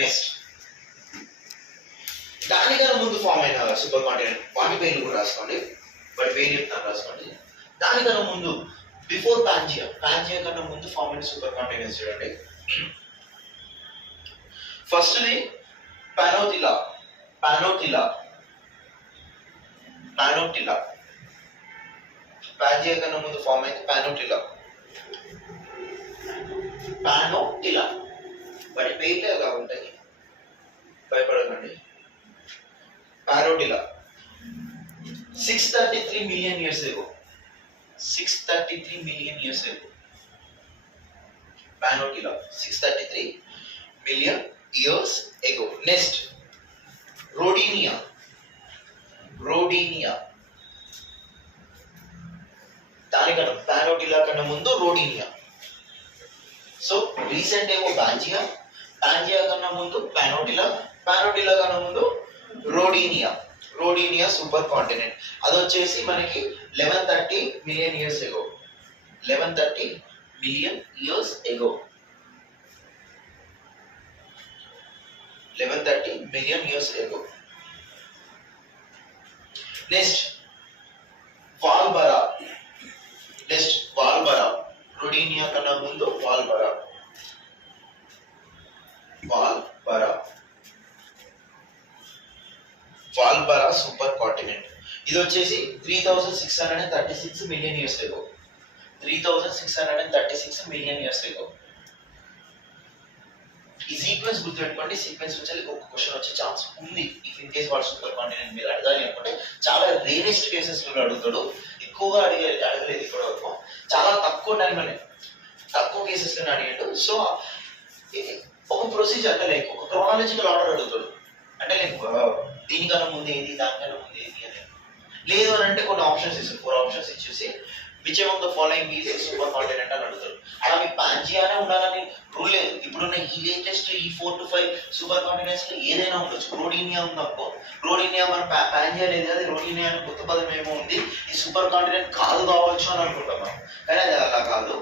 Next దానికన్నా ముందు form అయిన సూపర్ కాంటినెంట్ వాటి పేర్లు కూడా రాసుకోండి. వాటి పేరు చెప్తాను రాసుకోండి. దానికన్నా ముందు బిఫోర్ పాంజియా కన్నా ముందు ఫామ్ అయిన సూపర్ కాంటినెంట్స్ చూడండి. ఫస్ట్ది పానోటిలా. పాంజియా కన్నా ముందు ఫామ్ అయింది పానోటిలా. వాటి పేర్లు ఎలా ఉంటాయి, భయపడకండి. పానోటిలా 633 million years ago. 633 million years ago. Panotilla 633 million years ago. Next, Rodinia. దానికన్నా పానోటిలా కన్నా ముందు రోడినియా. సో రీసెంట్ ఏమో పాంజియా కన్నా ముందు పానోటిలా కన్నా ముందు రోడినియా సూపర్ కాంటినెంట్. అది వచ్చేసి మనకి 1130 million years ago. 1130 million years ago. 1130 million years ago. Next, వాల్బరా. రోడినియా కన్నా ముందు వాల్బరా సూపర్ కాంటినెంట్. ఇది వచ్చేసి 3636 million years ago. 3636 million years ago. ఈ సీక్వెన్స్ గుర్తుపెట్టుకోండి. సీక్వెన్స్ వచ్చి ఒక క్వశ్చన్ వచ్చే ఛాన్స్ ఉంది. ఇఫ్ ఇన్ కేస్ వాడు సూపర్ కాంటినెంట్ మీరు అడగాలి అనుకుంటే చాలా రేరెస్ట్ కేసెస్ లో అడుగుతాడు. ఎక్కువగా అడగలేదు ఇప్పటి వరకు. చాలా తక్కువ టైం అనే తక్కువ కేసెస్ లోనే అడిగాడు. సో ఒక ప్రొసీజర్ అంటే లైక్ ఒక క్రోనాలజికల్ ఆర్డర్ అడుగుతాడు. అంటే లైక్ దీనికన్నా ముందు ఏది, దానికన్నా ముందు ఏది అని. లేదు అని అంటే కొన్ని ఆప్షన్స్ ఇస్తారు. 4 ఆప్షన్స్ ఇచ్చేసి which among the following is a super continent అని అడుగుతారు. అలా మీ పాంజియానే ఉండాలని రూల్ లేదు. ఇప్పుడున్న ఈ లేటెస్ట్ ఈ 4 to 5 సూపర్ కాంటినెంట్స్ లో ఏదైనా ఉండొచ్చు. రోడినియా ఉందనుకో, రోడినియా మన పాంజియా లేదు, అది రోడినియా అని కొత్త పదం ఏమో ఉంది, ఈ సూపర్ కాంటినెంట్ కాదు కావచ్చు అని అనుకుంటాం మనం. కానీ అది అలా కాదు.